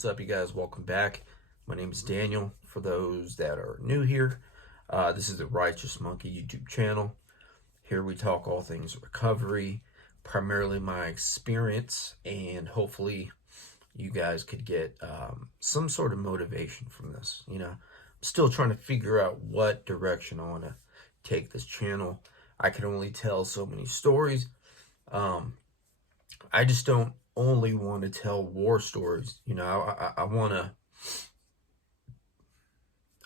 What's up, you guys? Welcome back. My name is Daniel. For those that are new here, this is the Righteous Monkey YouTube channel. Here we talk all things recovery, primarily my experience, and hopefully you guys could get some sort of motivation from this. I'm still trying to figure out what direction I want to take this channel. I can only tell so many stories. I just don't only want to tell war stories. I want to,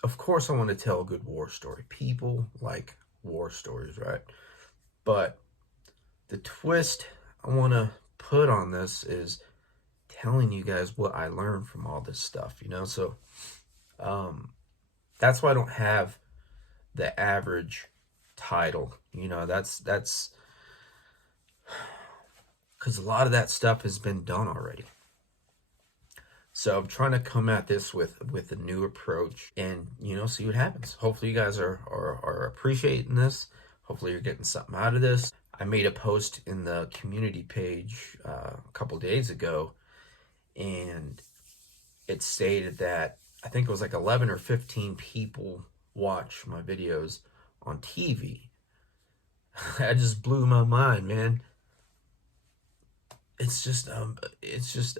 of course I want to tell a good war story. People like war stories, right? But the twist I want to put on this is telling you guys what I learned from all this stuff, so that's why I don't have the average title. That's because a lot of that stuff has been done already. So I'm trying to come at this with a new approach and, see what happens. Hopefully you guys are appreciating this. Hopefully you're getting something out of this. I made a post in the community page a couple days ago, and it stated that I think it was like 11 or 15 people watch my videos on TV. That just blew my mind, man. It's just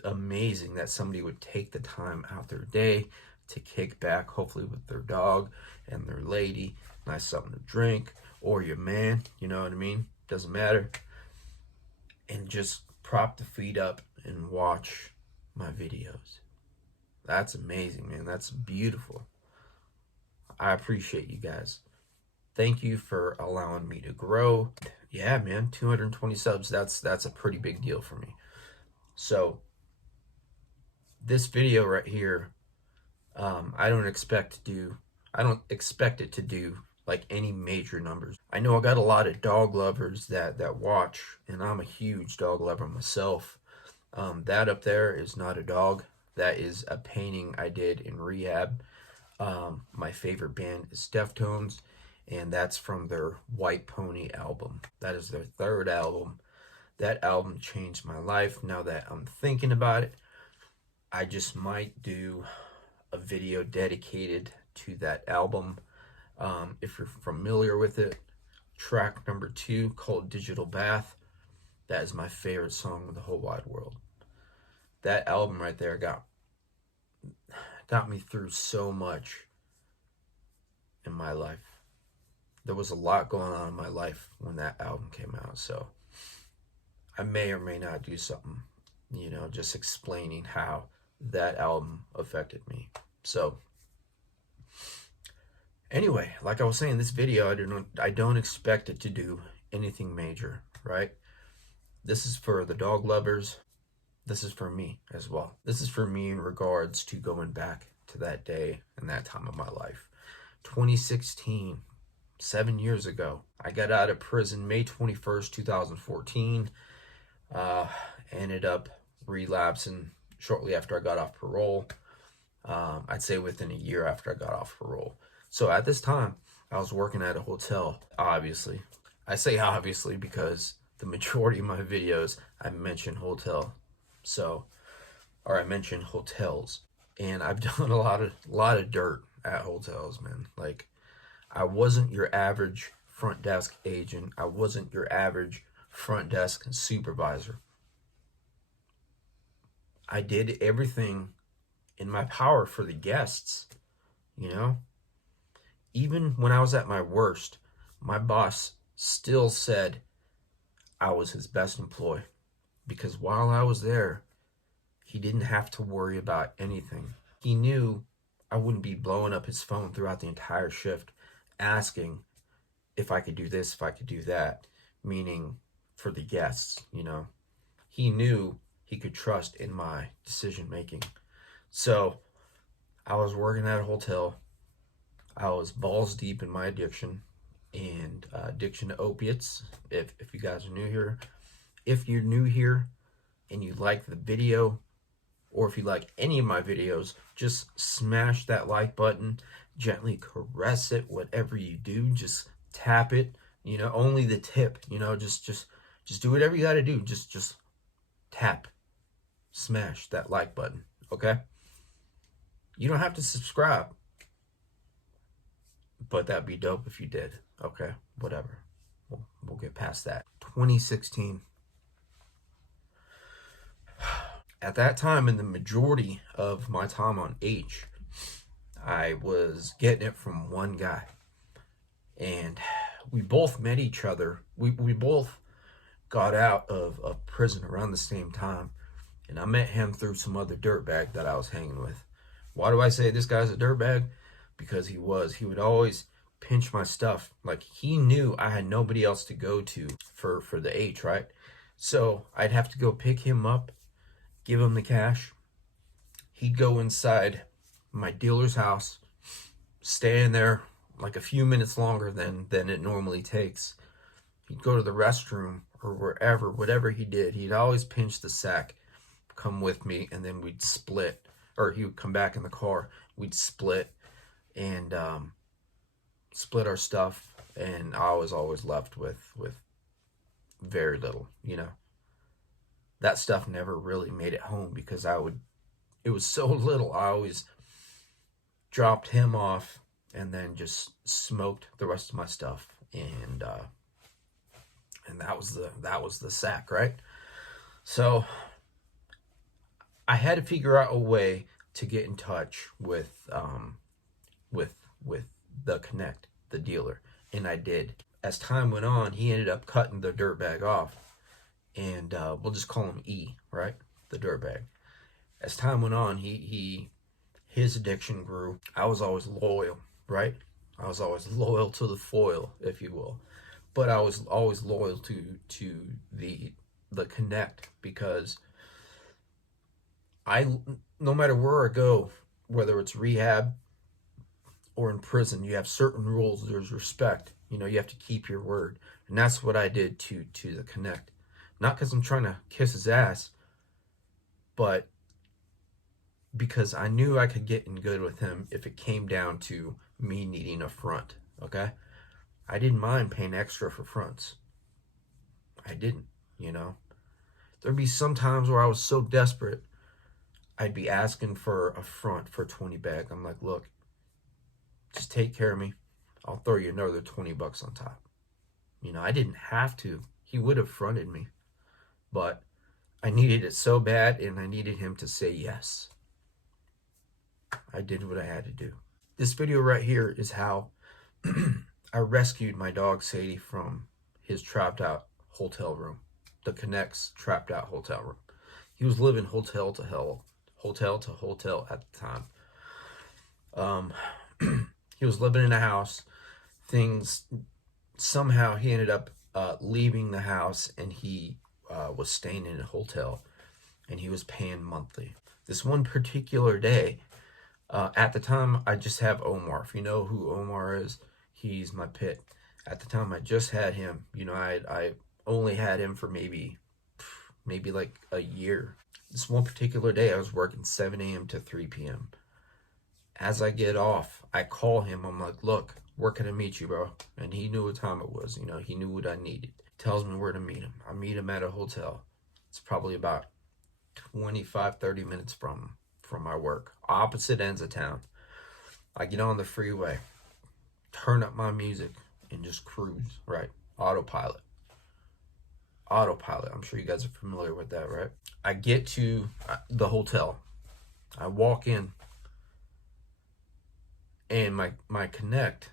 amazing that somebody would take the time out their day to kick back, hopefully with their dog and their lady, nice something to drink, or your man, you know what I mean? Doesn't matter. And just prop the feet up and watch my videos. That's amazing, man. That's beautiful. I appreciate you guys. Thank you for allowing me to grow. Yeah, man, 220 subs, that's a pretty big deal for me. So this video right here, I don't expect it to do like any major numbers. I know I got a lot of dog lovers that watch, and I'm a huge dog lover myself. That up there is not a dog. That is a painting I did in rehab. My favorite band is Deftones, and that's from their White Pony album. That is their third album. That album changed my life. Now that I'm thinking about it, I just might do a video dedicated to that album. If you're familiar with it, track number 2 called Digital Bath, that is my favorite song in the whole wide world. That album right there got me through so much in my life. There was a lot going on in my life when that album came out, so I may or may not do something, just explaining how that album affected me. So anyway, like I was saying, this video, I don't expect it to do anything major, right? This is for the dog lovers. This is for me as well. This is for me in regards to going back to that day and that time of my life. 2016, 7 years ago. I got out of prison May 21st, 2014. Ended up relapsing shortly after I got off parole. I'd say within a year after I got off parole. So at this time, I was working at a hotel, obviously. I say obviously because the majority of my videos, I mention hotel. I mention hotels. And I've done a lot of dirt at hotels, man. Like, I wasn't your average front desk agent. I wasn't your average front desk supervisor. I did everything in my power for the guests, Even when I was at my worst, my boss still said I was his best employee, because while I was there, he didn't have to worry about anything. He knew I wouldn't be blowing up his phone throughout the entire shift, asking if I could do this, if I could do that, meaning for the guests, He knew he could trust in my decision making. So I was working at a hotel. I was balls deep in my addiction, and addiction to opiates. If you guys are new here, if you're new here and you like the video, or if you like any of my videos, just smash that like button, gently caress it, whatever you do, just tap it, only the tip, just do whatever you got to do. Just tap, smash that like button, okay? You don't have to subscribe, but that'd be dope if you did. Okay, whatever. We'll get past that. 2016. At that time, in the majority of my time on H, I was getting it from one guy. And we both met each other. We both got out of prison around the same time. And I met him through some other dirtbag that I was hanging with. Why do I say this guy's a dirtbag? Because he was. He would always pinch my stuff. Like, he knew I had nobody else to go to for the H, right? So I'd have to go pick him up, give him the cash. He'd go inside my dealer's house, stay in there like a few minutes longer than it normally takes. He'd go to the restroom or wherever, whatever he did. He'd always pinch the sack, come with me, and then we'd split. Or he would come back in the car. We'd split and split our stuff. And I was always left with very little, you know. That stuff never really made it home because it was so little. I always dropped him off and then just smoked the rest of my stuff. And that was the sack, right? So I had to figure out a way to get in touch with the Connect, the dealer, and I did. As time went on, he ended up cutting the dirtbag off, and we'll just call him E, right? The dirtbag. As time went on, his addiction grew. I was always loyal, right? I was always loyal to the foil, if you will, but I was always loyal to the Connect because no matter where I go, whether it's rehab or in prison, you have certain rules. There's respect. You know, you have to keep your word. And that's what I did to the Connect. Not because I'm trying to kiss his ass, but because I knew I could get in good with him if it came down to me needing a front, okay? I didn't mind paying extra for fronts. I didn't, you know? There'd be some times where I was so desperate, I'd be asking for a front for 20 bag. I'm like, look, just take care of me. I'll throw you another 20 bucks on top. You know, I didn't have to. He would have fronted me. But I needed it so bad, and I needed him to say yes. I did what I had to do. This video right here is how I rescued my dog Sadie from his trapped out hotel room. The Connect's trapped out hotel room. He was living hotel to hotel at the time. He was living in a house. Somehow he ended up leaving the house, and he was staying in a hotel, and he was paying monthly. This one particular day, at the time, I just have Omar. If you know who Omar is, he's my pit. At the time, I just had him. You know, I only had him for maybe like a year. This one particular day, I was working 7 a.m. to 3 p.m. As I get off, I call him. I'm like, look, where can I meet you, bro? And he knew what time it was. You know, he knew what I needed. Tells me where to meet him. I meet him at a hotel. It's probably about 25-30 minutes from my work. Opposite ends of town. I get on the freeway, turn up my music, and just cruise, right? Autopilot. I'm sure you guys are familiar with that, right? I get to the hotel. I walk in, and my Connect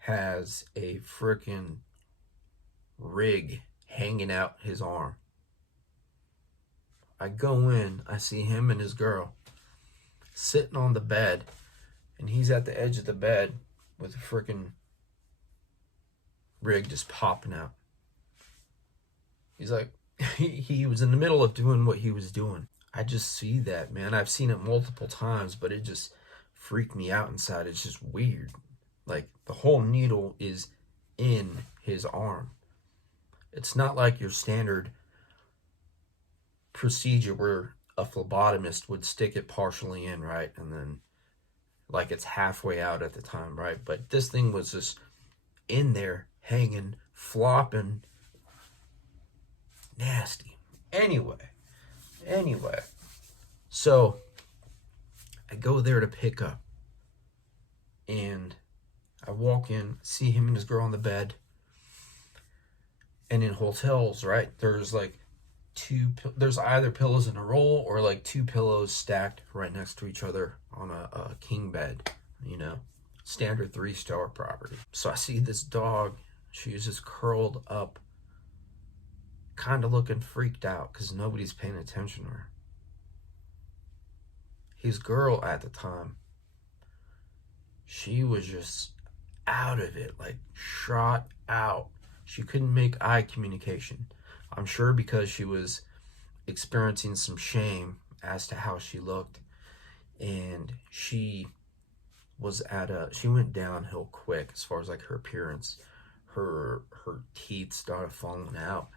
has a freaking rig hanging out his arm. I go in, I see him and his girl sitting on the bed, and he's at the edge of the bed with a freaking rig just popping out. He's like, he was in the middle of doing what he was doing. I just see that, man. I've seen it multiple times, but it just freaked me out inside. It's just weird. Like, the whole needle is in his arm. It's not like your standard procedure where a phlebotomist would stick it partially in, right? And then, like, it's halfway out at the time, right? But this thing was just in there, hanging, flopping. Nasty. Anyway. So, I go there to pick up, and I walk in, see him and his girl on the bed. And in hotels, right, there's like there's either pillows in a roll or like two pillows stacked right next to each other on a king bed, you know, standard 3-star property. So I see this dog. She was just curled up, kind of looking freaked out because nobody's paying attention to her. His girl at the time, she was just out of it, like shot out. She couldn't make eye communication. I'm sure because she was experiencing some shame as to how she looked. And she went downhill quick as far as like her appearance. Her teeth started falling out.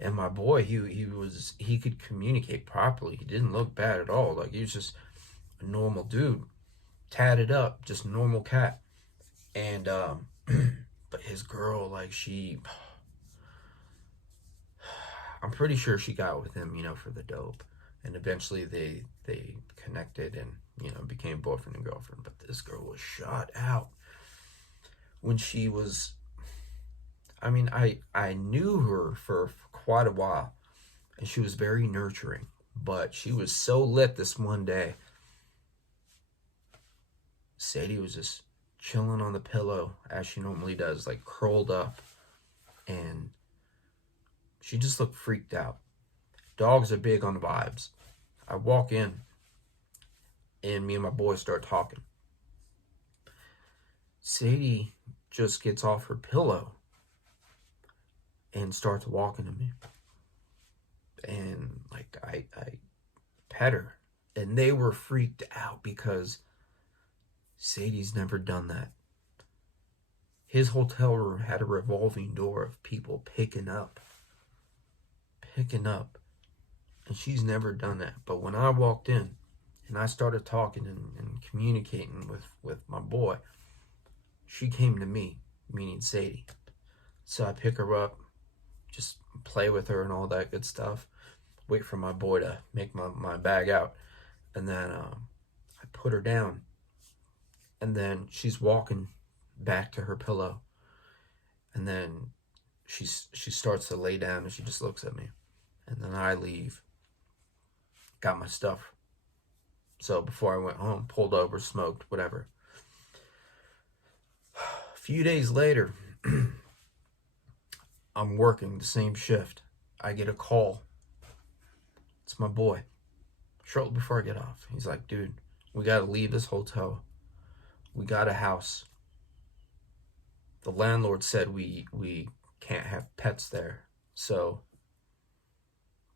And my boy, he could communicate properly. He didn't look bad at all. Like, he was just a normal dude, tatted up, just a normal cat. And but his girl, like, I'm pretty sure she got with him, you know, for the dope. And eventually they connected and, you know, became boyfriend and girlfriend. But this girl was shot out when she was, I mean, I knew her for quite a while, and she was very nurturing. But she was so lit this one day. Sadie was just chilling on the pillow as she normally does, like curled up, and she just looked freaked out. Dogs are big on vibes. I walk in, and me and my boy start talking. Sadie just gets off her pillow and starts walking to me. And like I pet her. And they were freaked out because Sadie's never done that. His hotel room had a revolving door of people picking up. And she's never done that. But when I walked in and I started talking and communicating with my boy, she came to me, meaning Sadie. So I pick her up, just play with her and all that good stuff. Wait for my boy to make my bag out. And then I put her down. And then she's walking back to her pillow. And then she starts to lay down and she just looks at me. And then I leave. Got my stuff. So before I went home, pulled over, smoked, whatever. A few days later, I'm working the same shift. I get a call. It's my boy. Shortly before I get off, he's like, dude, we got to leave this hotel. We got a house. The landlord said we can't have pets there. So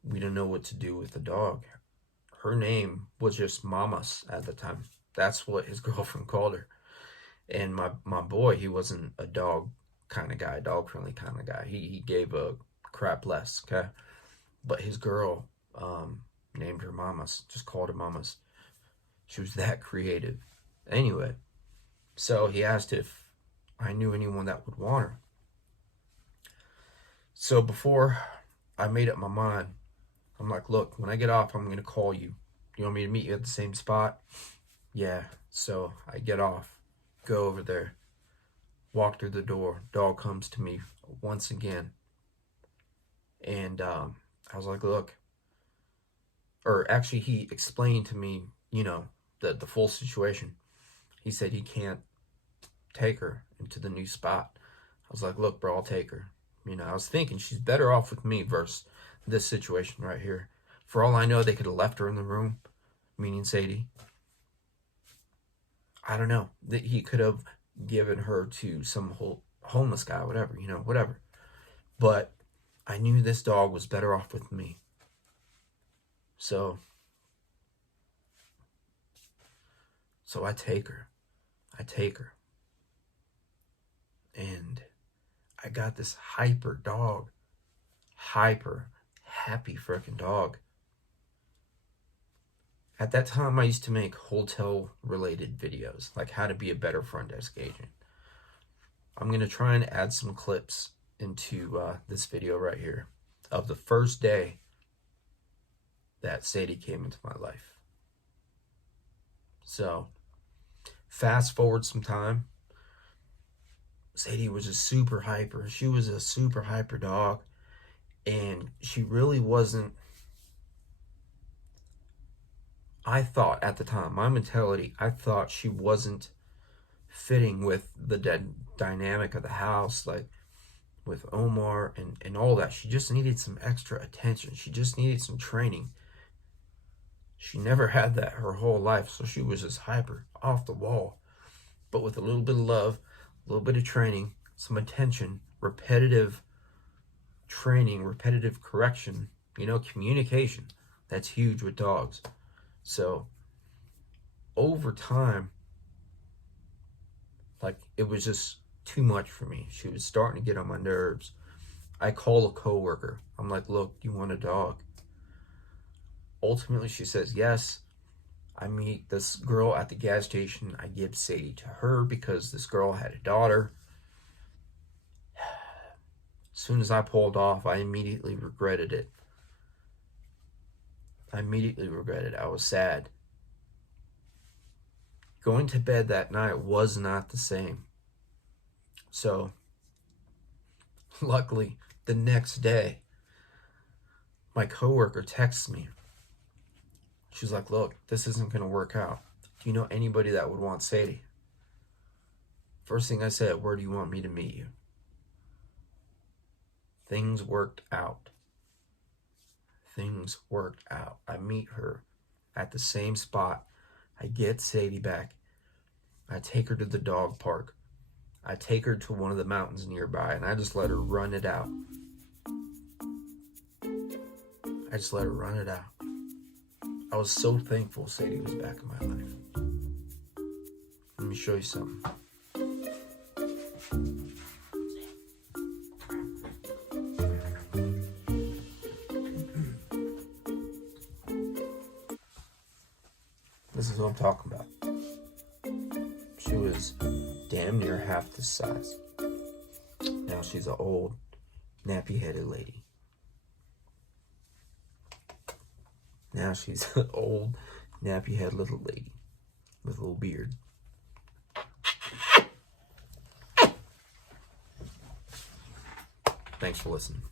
we don't know what to do with the dog. Her name was just Mamas at the time. That's what his girlfriend called her. And my boy, he wasn't a dog kind of guy, dog friendly kind of guy. He gave a crap less, okay? But his girl named her Mamas, just called her Mamas. She was that creative. Anyway, so he asked if I knew anyone that would want her. So before I made up my mind, I'm like, look, when I get off, I'm going to call you. You want me to meet you at the same spot? Yeah. So I get off, go over there, walk through the door. Dog comes to me once again. And I was like, look, or actually he explained to me, you know, the full situation. He said he can't take her into the new spot. I was like, look, bro, I'll take her. You know, I was thinking she's better off with me versus this situation right here. For all I know, they could have left her in the room, meaning Sadie. I don't know. He could have given her to some homeless guy, whatever, you know, whatever. But I knew this dog was better off with me. So I take her. And I got this hyper dog. Hyper happy freaking dog. At that time, I used to make hotel-related videos, like how to be a better front desk agent. I'm going to try and add some clips into this video right here of the first day that Sadie came into my life. So fast forward some time, Sadie was a super hyper. She was a super hyper dog, and she really wasn't. I thought at the time, my mentality, I thought she wasn't fitting with the dynamic of the house, like with Omar and all that. She just needed some extra attention. She just needed some training. She never had that her whole life, so she was just hyper, off the wall. But with a little bit of love, a little bit of training, some attention, repetitive training, repetitive correction, communication. That's huge with dogs. So over time, like, it was just too much for me. She was starting to get on my nerves. I call a coworker. I'm like, look, you want a dog? Ultimately, she says yes. I meet this girl at the gas station. I give Sadie to her because this girl had a daughter. As soon as I pulled off, I immediately regretted it. I was sad. Going to bed that night was not the same. So, luckily, the next day, my coworker texts me. She's like, look, this isn't going to work out. Do you know anybody that would want Sadie? First thing I said, where do you want me to meet you? Things worked out. I meet her at the same spot. I get Sadie back. I take her to the dog park. I take her to one of the mountains nearby, and I just let her run it out. I was so thankful Sadie was back in my life. Let me show you something. This is what I'm talking about. She was damn near half this size. Now she's an old, nappy-headed lady. Now she's an old, nappy-headed little lady with a little beard. Thanks for listening.